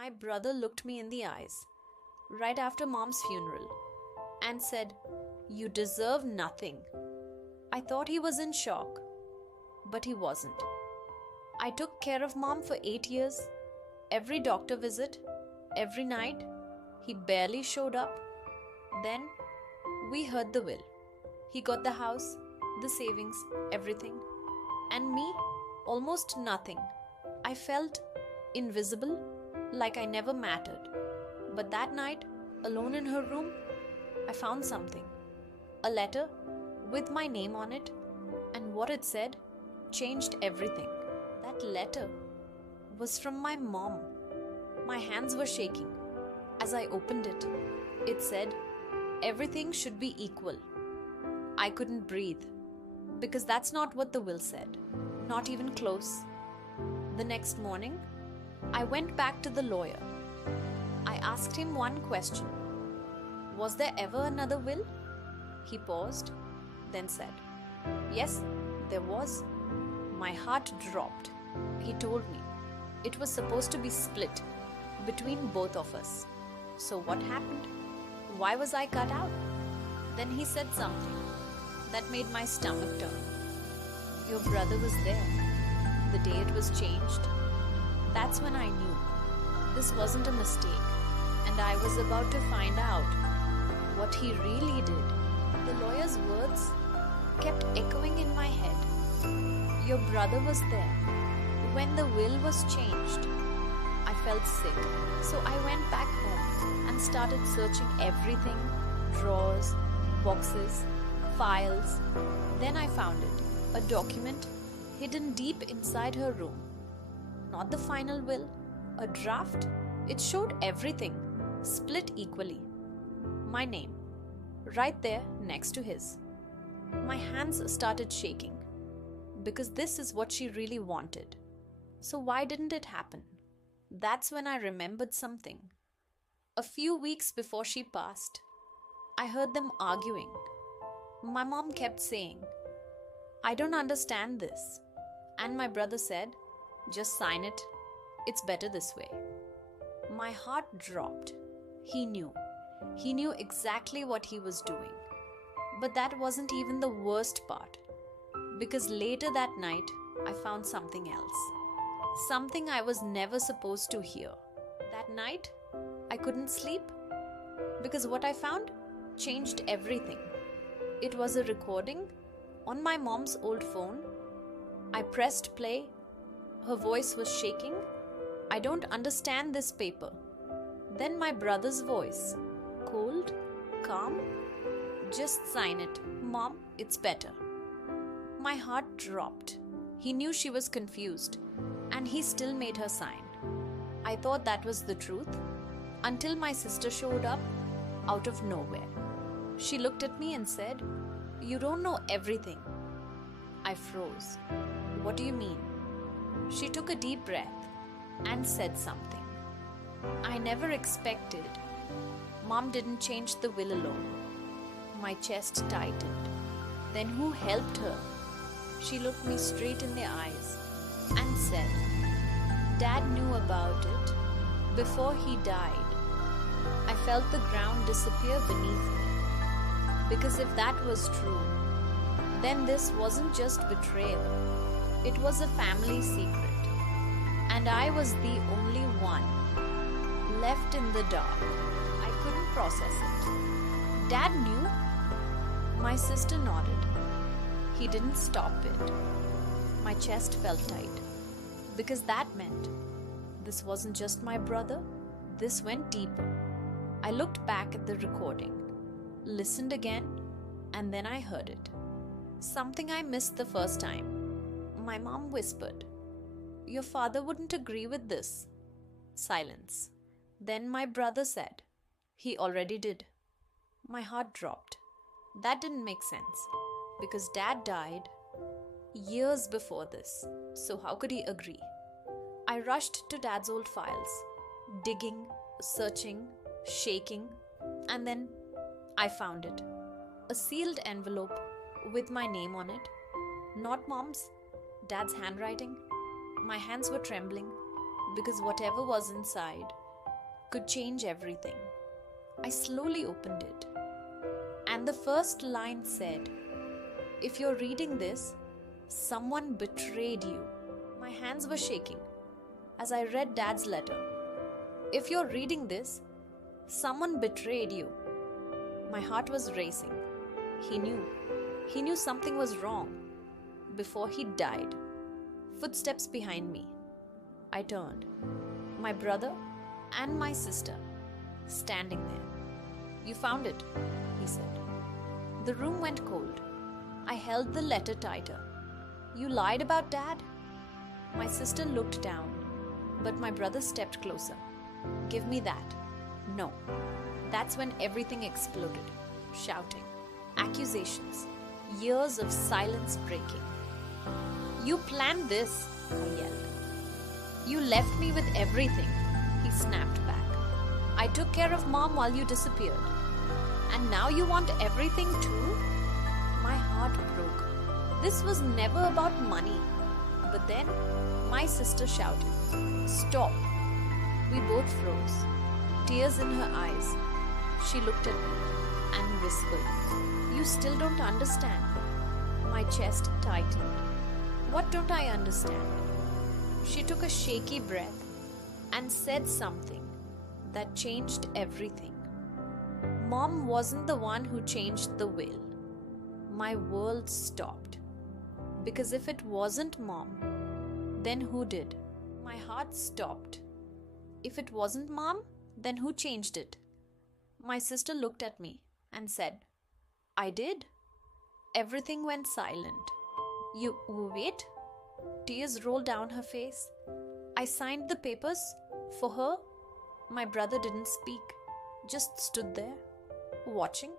My brother looked me in the eyes right after mom's funeral and said, "You deserve nothing." I thought he was in shock, but he wasn't. I took care of mom for 8 years, every doctor visit, every night. He barely showed up. Then we heard the will. He got the house, the savings, everything. And me, almost nothing. I felt invisible, like I never mattered. But that night, alone in her room, I found something. A letter with my name on it, and what it said changed everything. That letter was from my mom. My hands were shaking as I opened it. It said, "Everything should be equal." I couldn't breathe because that's not what the will said, not even close. The next morning, I went back to the lawyer. I asked him one question. Was there ever another will? He paused, then said, "Yes, there was." My heart dropped. He told me it was supposed to be split between both of us. So what happened? Why was I cut out? Then he said something that made my stomach turn. "Your brother was there the day it was changed." That's when I knew this wasn't a mistake, and I was about to find out what he really did. The lawyer's words kept echoing in my head. Your brother was there when the will was changed. I felt sick, so I went back home and started searching everything, drawers, boxes, files. Then I found it, a document hidden deep inside her room. Not the final will, a draft. It showed everything, split equally. My name, right there next to his. My hands started shaking, because this is what she really wanted. So why didn't it happen? That's when I remembered something. A few weeks before she passed, I heard them arguing. My mom kept saying, "I don't understand this." And my brother said, "Just sign it. It's better this way." My heart dropped. He knew. He knew exactly what he was doing. But that wasn't even the worst part. Because later that night, I found something else. Something I was never supposed to hear. That night, I couldn't sleep. Because what I found changed everything. It was a recording on my mom's old phone. I pressed play. Her voice was shaking. "I don't understand this paper." Then my brother's voice, cold, calm. "Just sign it, Mom, it's better." My heart dropped. He knew she was confused, and he still made her sign. I thought that was the truth, until my sister showed up out of nowhere. She looked at me and said, "You don't know everything." I froze. "What do you mean?" She took a deep breath and said something I never expected. Mom didn't change the will alone. My chest tightened. Then who helped her? She looked me straight in the eyes and said, "Dad knew about it before he died." I felt the ground disappear beneath me. Because if that was true, then this wasn't just betrayal. It was a family secret. And I was the only one left in the dark. I couldn't process it. "Dad knew?" My sister nodded. He didn't stop it. My chest felt tight. Because that meant this wasn't just my brother. This went deeper. I looked back at the recording, listened again, and then I heard it. Something I missed the first time. My mom whispered, "Your father wouldn't agree with this." Silence. Then my brother said, "He already did." My heart dropped. That didn't make sense, because Dad died years before this, so how could he agree? I rushed to Dad's old files, digging, searching, shaking, and then I found it. A sealed envelope with my name on it. Not Mom's, Dad's handwriting. My hands were trembling because whatever was inside could change everything. I slowly opened it, and the first line said, "If you're reading this, someone betrayed you." My hands were shaking as I read Dad's letter. "If you're reading this, someone betrayed you." My heart was racing. He knew. He knew something was wrong before he died. Footsteps behind me. I turned. My brother and my sister standing there. "You found it," he said. The room went cold. I held the letter tighter. "You lied about Dad?" My sister looked down, but my brother stepped closer. "Give me that." "No." That's when everything exploded. Shouting, accusations, years of silence breaking. "You planned this," I yelled. "You left me with everything," he snapped back. "I took care of Mom while you disappeared. And now you want everything too?" My heart broke. This was never about money. But then my sister shouted, "Stop!" We both froze, tears in her eyes. She looked at me and whispered, "You still don't understand." My chest tightened. What don't I understand? She took a shaky breath and said something that changed everything. Mom wasn't the one who changed the will. My world stopped. Because if it wasn't Mom, then who did? My heart stopped. If it wasn't Mom, then who changed it? My sister looked at me and said, "I did." Everything went silent. "You wait?" Tears rolled down her face. I signed the papers for her. My brother didn't speak, just stood there, watching.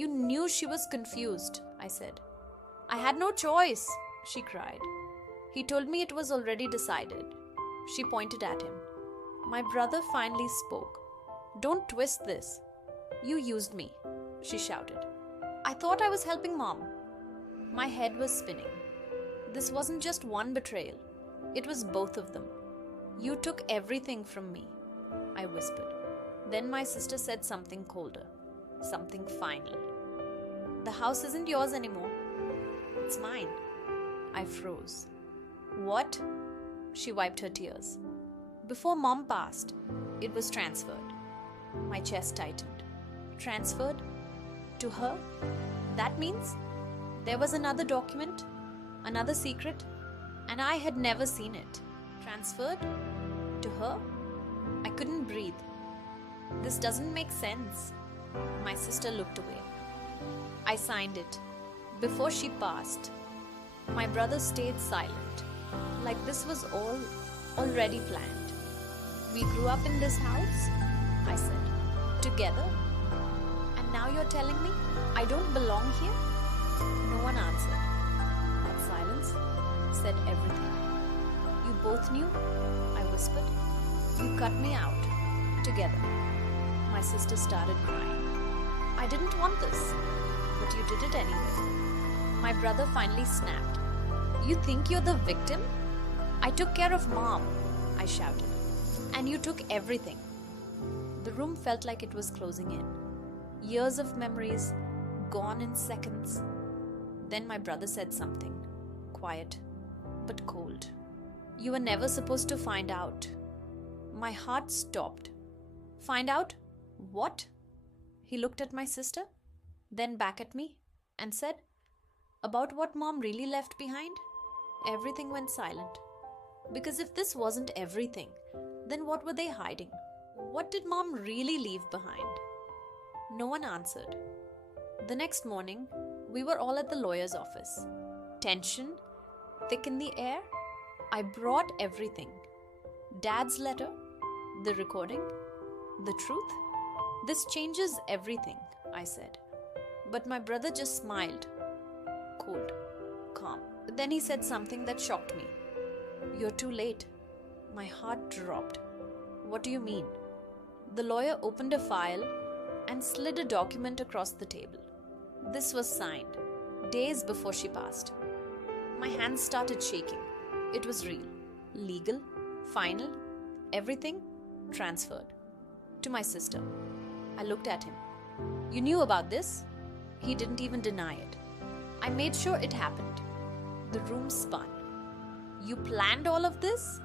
"You knew she was confused," I said. "I had no choice," she cried. "He told me it was already decided." She pointed at him. My brother finally spoke. "Don't twist this. You used me," she shouted. "I thought I was helping Mom." My head was spinning. This wasn't just one betrayal. It was both of them. "You took everything from me," I whispered. Then my sister said something colder, something final. "The house isn't yours anymore. It's mine." I froze. "What?" She wiped her tears. "Before Mom passed, it was transferred." My chest tightened. Transferred? To her? That means there was another document, another secret, and I had never seen it. Transferred? To her? I couldn't breathe. "This doesn't make sense." My sister looked away. "I signed it before she passed." My brother stayed silent, like this was all already planned. "We grew up in this house," I said, "together. And now you're telling me I don't belong here?" No one answered. That silence said everything. "You both knew," I whispered. "You cut me out. Together." My sister started crying. "I didn't want this, but you did it anyway." My brother finally snapped. "You think you're the victim? I took care of Mom," I shouted. "And you took everything." The room felt like it was closing in. Years of memories gone in seconds. Then my brother said something, quiet but cold. "You were never supposed to find out." My heart stopped. "Find out? What?" He looked at my sister, then back at me, and said, "About what Mom really left behind." Everything went silent. Because if this wasn't everything, then what were they hiding? What did Mom really leave behind? No one answered. The next morning, we were all at the lawyer's office. Tension thick in the air. I brought everything. Dad's letter, the recording, the truth. "This changes everything," I said. But my brother just smiled. Cold, calm. Then he said something that shocked me. "You're too late." My heart dropped. "What do you mean?" The lawyer opened a file and slid a document across the table. This was signed, days before she passed. My hands started shaking. It was real, legal, final, everything transferred. to my sister. I looked at him. You knew about this? He didn't even deny it. I made sure it happened. The room spun. You planned all of this?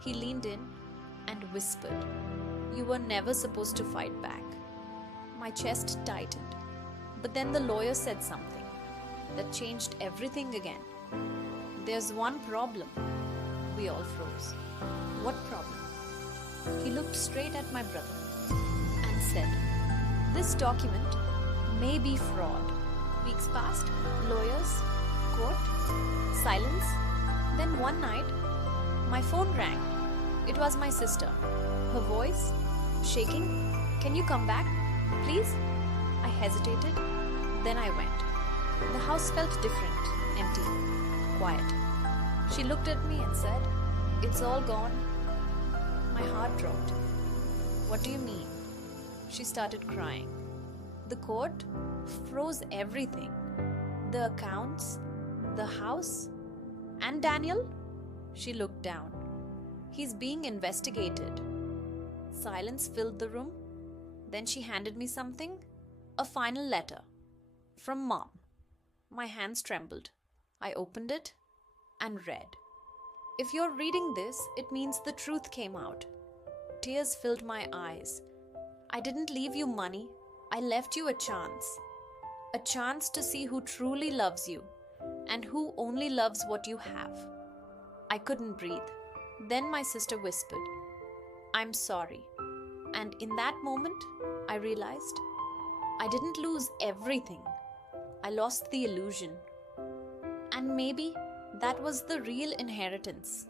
He leaned in and whispered. You were never supposed to fight back. My chest tightened. But then the lawyer said something that changed everything again. There's one problem. We all froze. What problem? He looked straight at my brother and said, this document may be fraud. Weeks passed, lawyers, court, silence. Then one night, my phone rang. It was my sister. Her voice, shaking. Can you come back, please? I hesitated. Then I went. The house felt different, empty, quiet. She looked at me and said, it's all gone. My heart dropped. What do you mean? She started crying. The court froze everything. The accounts, the house, and Daniel? She looked down. He's being investigated. Silence filled the room. Then she handed me something, a final letter from Mom. My hands trembled. I opened it and read. If you're reading this, it means the truth came out. Tears filled my eyes. I didn't leave you money. I left you a chance to see who truly loves you and who only loves what you have. I couldn't breathe. Then my sister whispered, I'm sorry. And in that moment, I realized I didn't lose everything. I lost the illusion. And maybe that was the real inheritance.